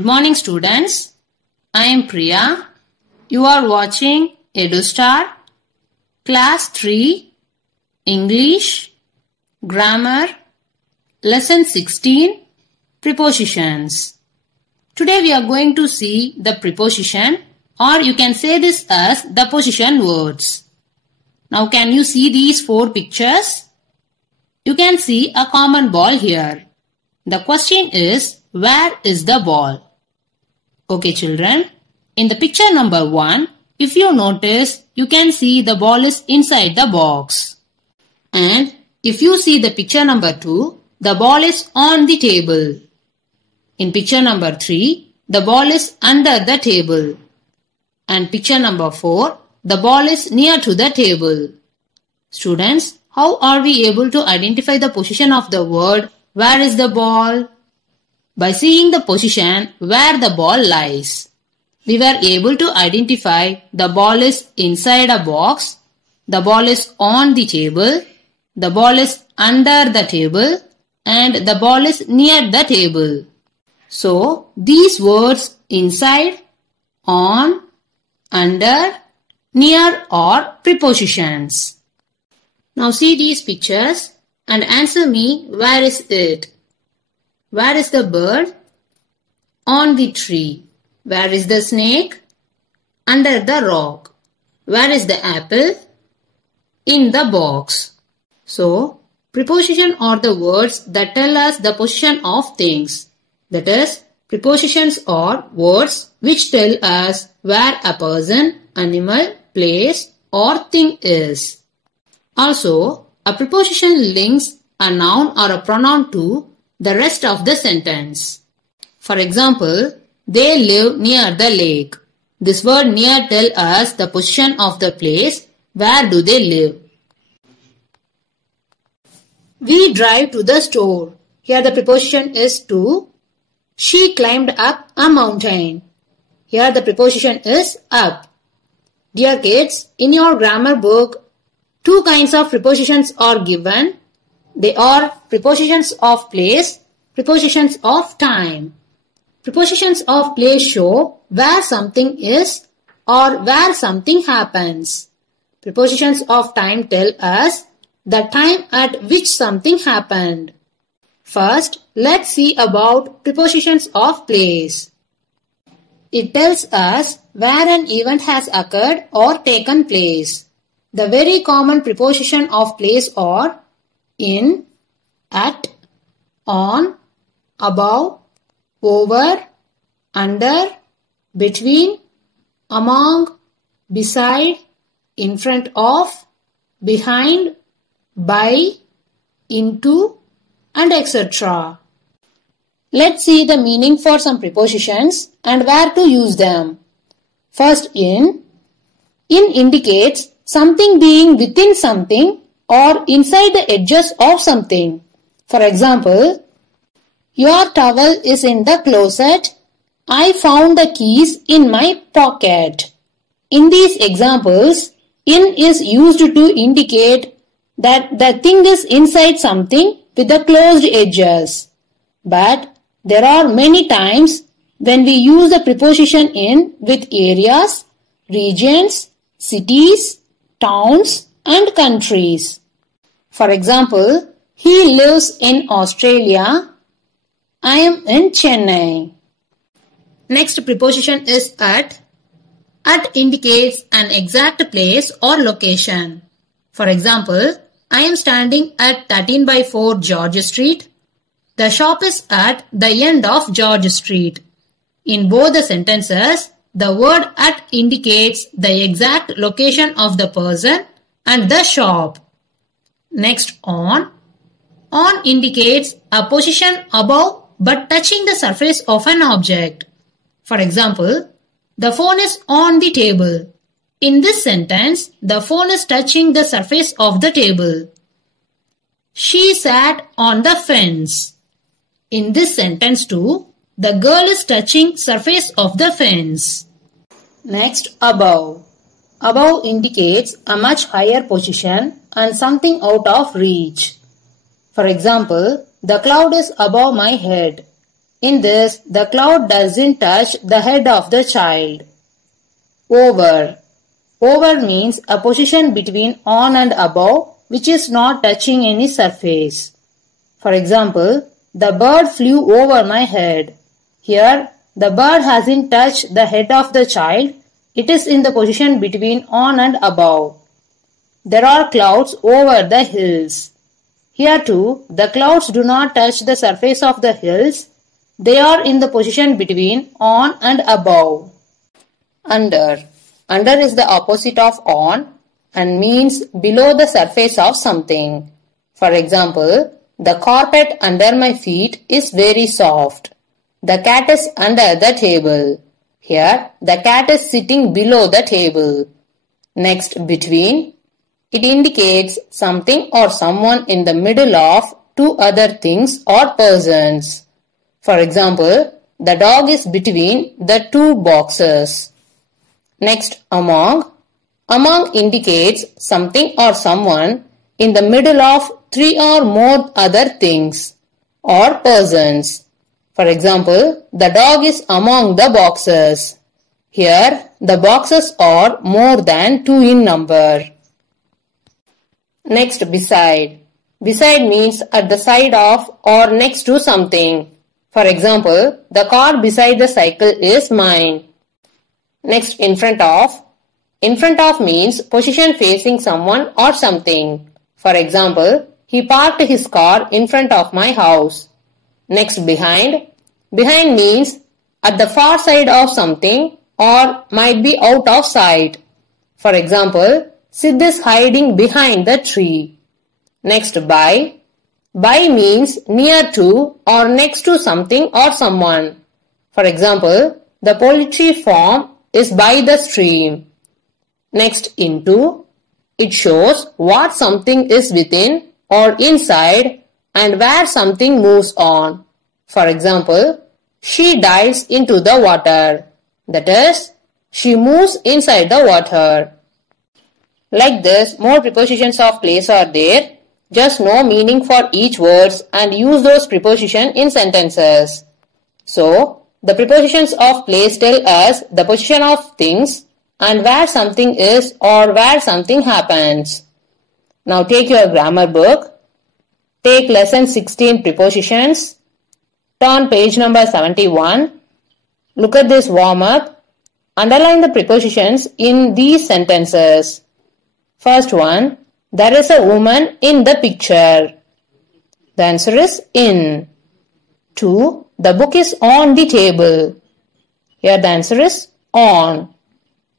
Good morning students. I am Priya. You are watching EduStar Class 3 English Grammar Lesson 16 Prepositions. Today we are going to see the preposition, or you can say this as the position words. Now can you see these four pictures? You can see a common ball here. The question is, where is the ball? Okay children, in the picture number 1, if you notice, you can see the ball is inside the box. And if you see the picture number 2, the ball is on the table. In picture number 3, the ball is under the table. And picture number 4, the ball is near to the table. Students, how are we able to identify the position of the word, where is the ball? By seeing the position where the ball lies. We were able to identify the ball is inside a box, the ball is on the table, the ball is under the table, and the ball is near the table. So, these words inside, on, under, near are prepositions. Now see these pictures and answer me, where is it? Where is the bird? On the tree. Where is the snake? Under the rock. Where is the apple? In the box. So, preposition are the words that tell us the position of things. That is, prepositions are words which tell us where a person, animal, place or thing is. Also, a preposition links a noun or a pronoun to the rest of the sentence. For example, they live near the lake. This word near tells us the position of the place. Where do they live? We drive to the store. Here the preposition is to. She climbed up a mountain. Here the preposition is up. Dear kids, in your grammar book, two kinds of prepositions are given. They are prepositions of place, prepositions of time. Prepositions of place show where something is or where something happens. Prepositions of time tell us the time at which something happened. First, let's see about prepositions of place. It tells us where an event has occurred or taken place. The very common preposition of place are in, at, on, above, over, under, between, among, beside, in front of, behind, by, into, and etc. Let's see the meaning for some prepositions and where to use them. First, in. In indicates something being within something or inside the edges of something. For example, your towel is in the closet. I found the keys in my pocket. In these examples, in is used to indicate that the thing is inside something with the closed edges. But there are many times when we use the preposition in with areas, regions, cities, towns and countries. For example, he lives in Australia. I am in Chennai. Next preposition is at. At indicates an exact place or location. For example, I am standing at 13/4 George Street. The shop is at the end of George Street. In both the sentences, the word at indicates the exact location of the person and the shop. Next, on. On indicates a position above but touching the surface of an object. For example, the phone is on the table. In this sentence, the phone is touching the surface of the table. She sat on the fence. In this sentence too, the girl is touching surface of the fence. Next, above. Above indicates a much higher position and something out of reach. For example, the cloud is above my head. In this, the cloud doesn't touch the head of the child. Over. Over means a position between on and above which is not touching any surface. For example, the bird flew over my head. Here, the bird hasn't touched the head of the child. It is in the position between on and above. There are clouds over the hills. Here too, the clouds do not touch the surface of the hills. They are in the position between on and above. Under. Under is the opposite of on and means below the surface of something. For example, the carpet under my feet is very soft. The cat is under the table. Here, the cat is sitting below the table. Next, between. It indicates something or someone in the middle of two other things or persons. For example, the dog is between the two boxes. Next, among. Among indicates something or someone in the middle of three or more other things or persons. For example, the dog is among the boxes. Here, the boxes are more than two in number. Next, beside. Beside means at the side of or next to something. For example, the car beside the cycle is mine. Next, in front of. In front of means position facing someone or something. For example, he parked his car in front of my house. Next, behind. Behind means at the far side of something or might be out of sight. For example, Sid is hiding behind the tree. Next, by. By means near to or next to something or someone. For example, the poultry farm is by the stream. Next, into. It shows what something is within or inside and where something moves on. For example, she dives into the water. That is, she moves inside the water. Like this, more prepositions of place are there. Just know meaning for each words and use those prepositions in sentences. So, the prepositions of place tell us the position of things and where something is or where something happens. Now take your grammar book. Take lesson 16 prepositions. Turn page number 71. Look at this warm-up. Underline the prepositions in these sentences. First one, there is a woman in the picture. The answer is in. 2. The book is on the table. Here the answer is on.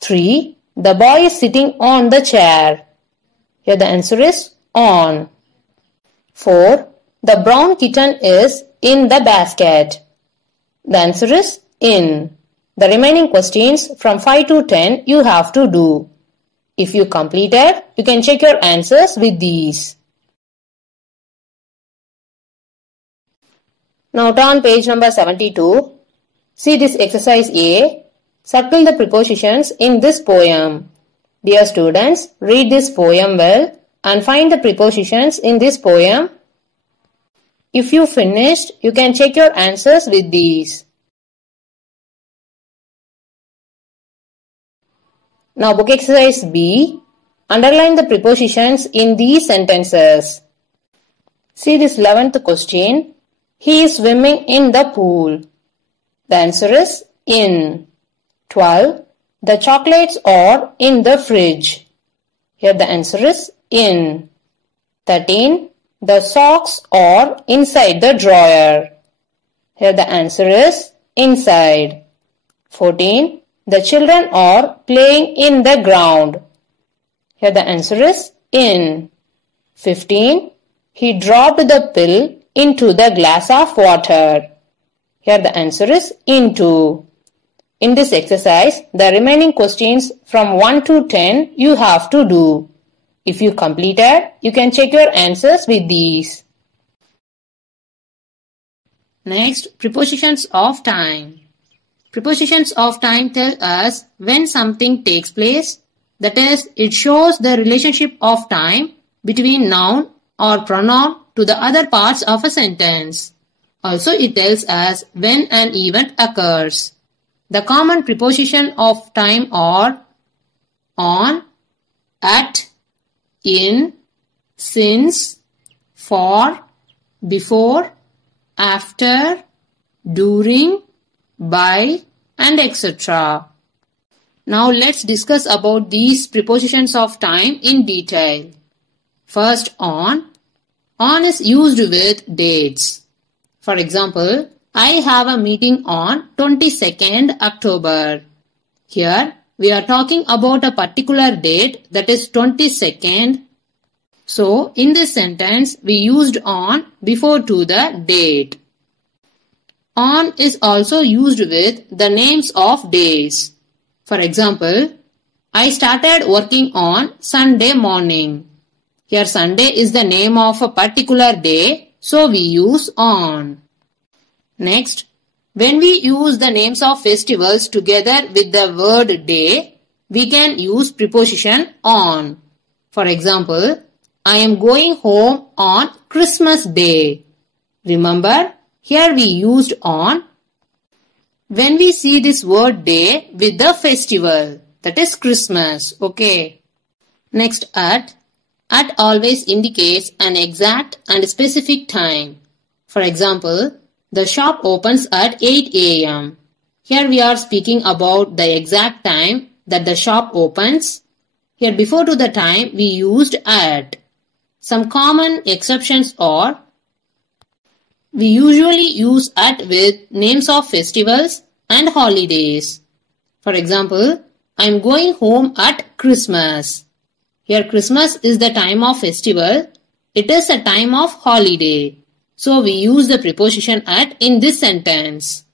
3. The boy is sitting on the chair. Here the answer is on. 4. The brown kitten is in the basket. The answer is in. The remaining questions from 5 to 10 you have to do. If you completed, you can check your answers with these. Now turn page number 72. See this exercise A. Circle the prepositions in this poem. Dear students, read this poem well and find the prepositions in this poem. If you finished, you can check your answers with these. Now book exercise B. Underline the prepositions in these sentences. See this 11th question. He is swimming in the pool. The answer is in. 12. The chocolates are in the fridge. Here the answer is in. 13. The socks are inside the drawer. Here the answer is inside. 14. The children are playing in the ground. Here the answer is in. 15. He dropped the pill into the glass of water. Here the answer is into. In this exercise, the remaining questions from 1 to 10 you have to do. If you completed, you can check your answers with these. Next, prepositions of time. Prepositions of time tell us when something takes place. That is, it shows the relationship of time between noun or pronoun to the other parts of a sentence. Also, it tells us when an event occurs. The common preposition of time are on, at, in, since, for, before, after, during, by, and etc. Now let's discuss about these prepositions of time in detail. First, on. On is used with dates. For example, I have a meeting on 22nd October. Here, we are talking about a particular date, that is 22nd. So, in this sentence, we used on before to the date. On is also used with the names of days. For example, I started working on Sunday morning. Here Sunday is the name of a particular day, so we use on. Next, when we use the names of festivals together with the word day, we can use preposition on. For example, I am going home on Christmas Day. Remember, here we used on when we see this word day with the festival, that is Christmas. Okay. Next, at. At always indicates an exact and specific time. For example, the shop opens at 8 a.m. Here we are speaking about the exact time that the shop opens. Here before to the time we used at. Some common exceptions are we usually use at with names of festivals and holidays. For example, I am going home at Christmas. Here Christmas is the time of festival. It is a time of holiday. So we use the preposition at in this sentence.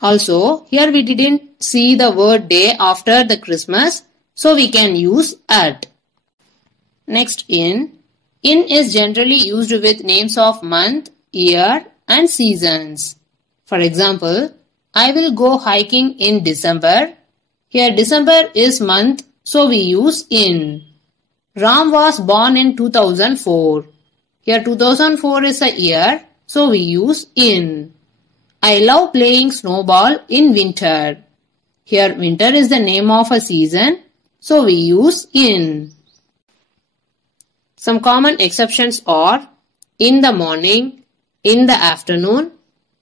Also, here we didn't see the word day after the Christmas, so we can use at. Next, in. In is generally used with names of month, year, and seasons. For example, I will go hiking in December. Here December is month, so we use in. Ram was born in 2004. Here 2004 is a year, so we use in. I love playing snowball in winter. Here winter is the name of a season, so we use in. Some common exceptions are in the morning, in the afternoon,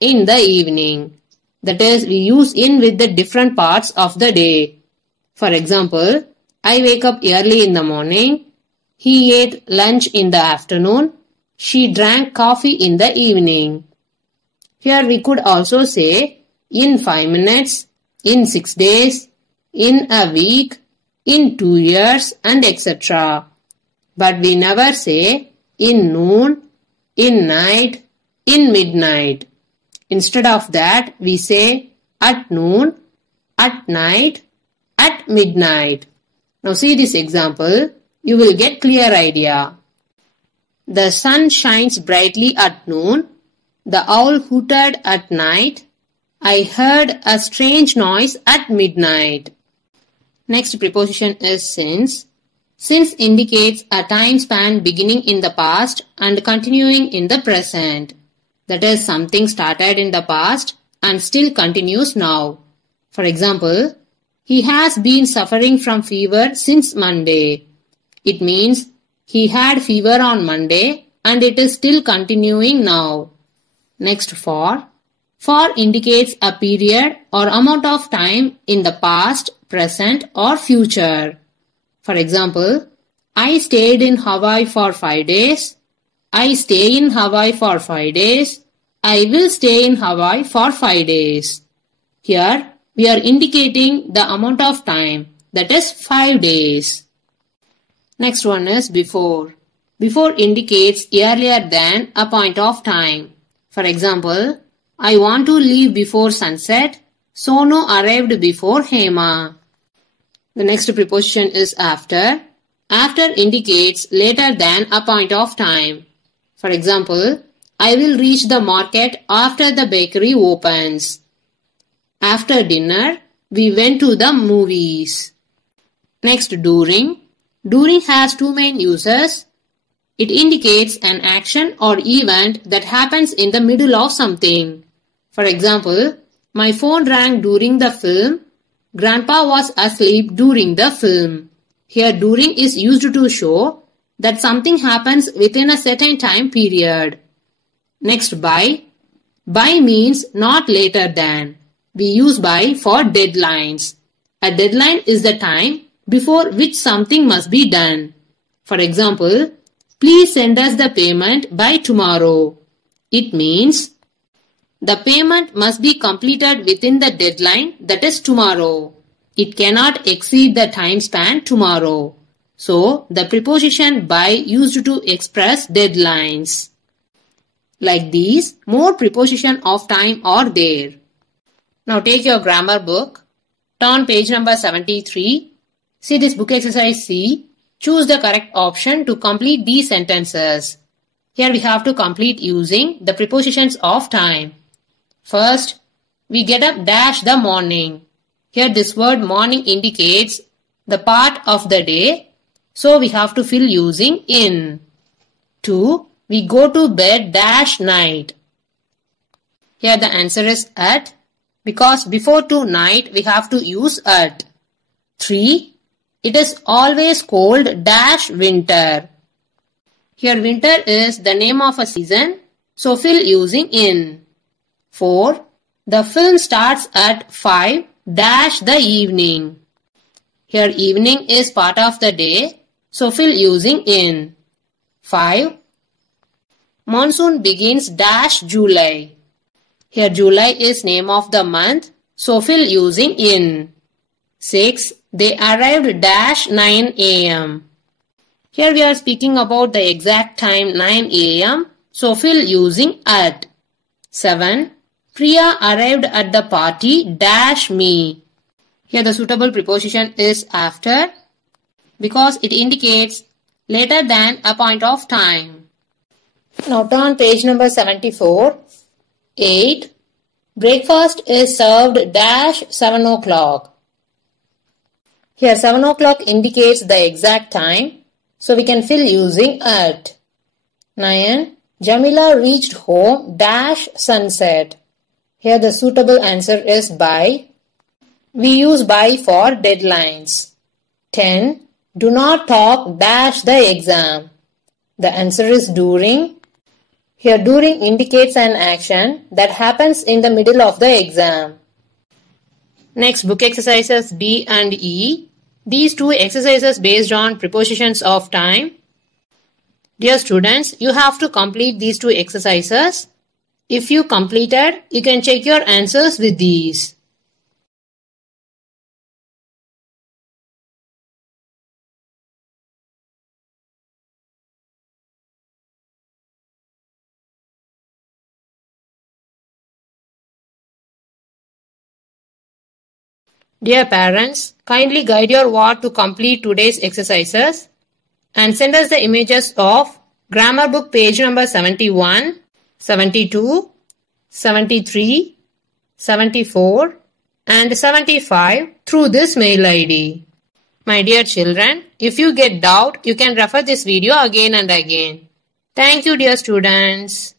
in the evening. That is, we use in with the different parts of the day. For example, I wake up early in the morning. He ate lunch in the afternoon. She drank coffee in the evening. Here we could also say in 5 minutes, in 6 days, in a week, in 2 years, and etc. But we never say in noon, in night, in midnight. Instead of that, we say at noon, at night, at midnight. Now see this example. You will get clear idea. The sun shines brightly at noon. The owl hooted at night. I heard a strange noise at midnight. Next preposition is since. Since indicates a time span beginning in the past and continuing in the present. That is, something started in the past and still continues now. For example, he has been suffering from fever since Monday. It means he had fever on Monday and it is still continuing now. Next, for. For indicates a period or amount of time in the past, present, or future. For example, I stayed in Hawaii for 5 days. I stay in Hawaii for 5 days. I will stay in Hawaii for 5 days. Here, we are indicating the amount of time, that is 5 days. Next one is before. Before indicates earlier than a point of time. For example, I want to leave before sunset. Sonu arrived before Hema. The next preposition is after. After indicates later than a point of time. For example, I will reach the market after the bakery opens. After dinner, we went to the movies. Next, during. During has two main uses. It indicates an action or event that happens in the middle of something. For example, my phone rang during the film. Grandpa was asleep during the film. Here during is used to show that something happens within a certain time period. Next, by. By means not later than. We use by for deadlines. A deadline is the time before which something must be done. For example, please send us the payment by tomorrow. It means the payment must be completed within the deadline, that is tomorrow. It cannot exceed the time span tomorrow. So, the preposition by used to express deadlines. Like these, more preposition of time are there. Now take your grammar book, turn page number 73, see this book exercise C, choose the correct option to complete these sentences. Here we have to complete using the prepositions of time. First, we get up dash the morning. Here this word morning indicates the part of the day, so we have to fill using in. 2. We go to bed dash night. Here the answer is at, because before to night we have to use at. 3. It is always cold dash winter. Here winter is the name of a season, so fill using in. 4. The film starts at 5 dash the evening. Here evening is part of the day, so fill using in. 5. Monsoon begins dash July. Here July is name of the month, so fill using in. 6. They arrived dash 9 a.m. Here we are speaking about the exact time 9 a.m. so fill using at. 7. Priya arrived at the party dash me. Here the suitable preposition is after because it indicates later than a point of time. Now turn page number 74. 8. Breakfast is served dash 7 o'clock. Here 7 o'clock indicates the exact time, so we can fill using at. 9. Jamila reached home dash sunset. Here the suitable answer is by. We use by for deadlines. 10. Do not talk dash the exam. The answer is during. Here during indicates an action that happens in the middle of the exam. Next book exercises D and E. These two exercises based on prepositions of time. Dear students, you have to complete these two exercises. If you completed, you can check your answers with these. Dear parents, kindly guide your ward to complete today's exercises and send us the images of grammar book page number 71, 72, 73, 74 and 75 through this mail ID. My dear children, if you get doubt, you can refer this video again and again. Thank you, dear students.